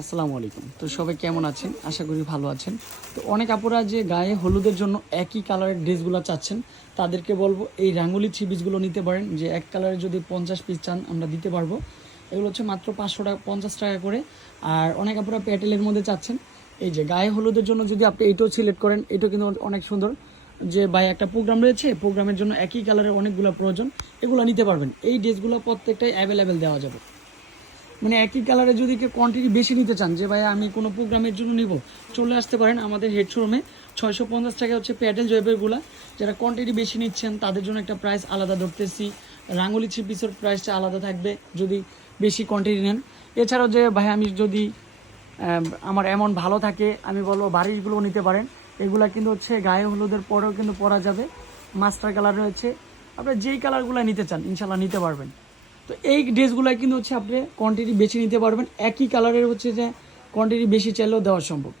আসসালামু আলাইকুম। তো সবাই কেমন আছেন? আশা করি ভালো আছেন। তো অনেক আপুরা যে গায়ে হলুদের জন্য একই কালারের ড্রেসগুলো চাচ্ছেন, তাদেরকে বলব এই রাঙ্গুলি থ্রি পিসগুলো নিতে পারেন, যে এক কালারের যদি পঞ্চাশ পিস চান আমরা দিতে পারব। এগুলো হচ্ছে মাত্র পাঁচশো টাকা, পঞ্চাশ টাকা করে। আর অনেক আপুরা প্যাটেলের মধ্যে চাচ্ছেন, এই যে গায়ে হলুদের জন্য যদি আপনি এইটাও সিলেক্ট করেন, এটাও কিন্তু অনেক সুন্দর। যে ভাই একটা প্রোগ্রাম রয়েছে, প্রোগ্রামের জন্য একই কালারের অনেকগুলো প্রয়োজন, এগুলো নিতে পারবেন। এই ড্রেসগুলো প্রত্যেকটাই অ্যাভেলেবেল দেওয়া যাবে। মানে একই কালারে যদি কেউ কোয়ান্টিটি বেশি নিতে চান, যে ভাই আমি কোনো প্রোগ্রামের জন্য নিব, চলে আসতে পারেন আমাদের হেড শোরুমে ছয়শো পঞ্চাশ টাকা হচ্ছে প্যাটেল জয়েবেরগুলো যারা কোয়ান্টিটি বেশি নিচ্ছেন, তাদের জন্য একটা প্রাইস আলাদা ধরতেছি। রাঙ্গুলি থ্রি পিসের প্রাইসটা আলাদা থাকবে যদি বেশি কোয়ান্টিটি নেন। এছাড়াও যে ভাই আমি যদি আমার এমন ভালো থাকে, আমি বলব বাড়িগুলো নিতে পারেন। এগুলা কিন্তু হচ্ছে গায়ে হলুদের পরেও কিন্তু পরা যাবে। মাস্টার কালার রয়েছে। আপনার যেই কালারগুলো নিতে চান ইনশাল্লাহ নিতে পারবেন। তো এই ড্রেসগুলো কিন্তু হচ্ছে আপনি কোয়ান্টিটি বেছে নিতে পারবেন। একই কালারের হচ্ছে যে কোয়ান্টিটি বেশি চাইলেও দেওয়া সম্ভব।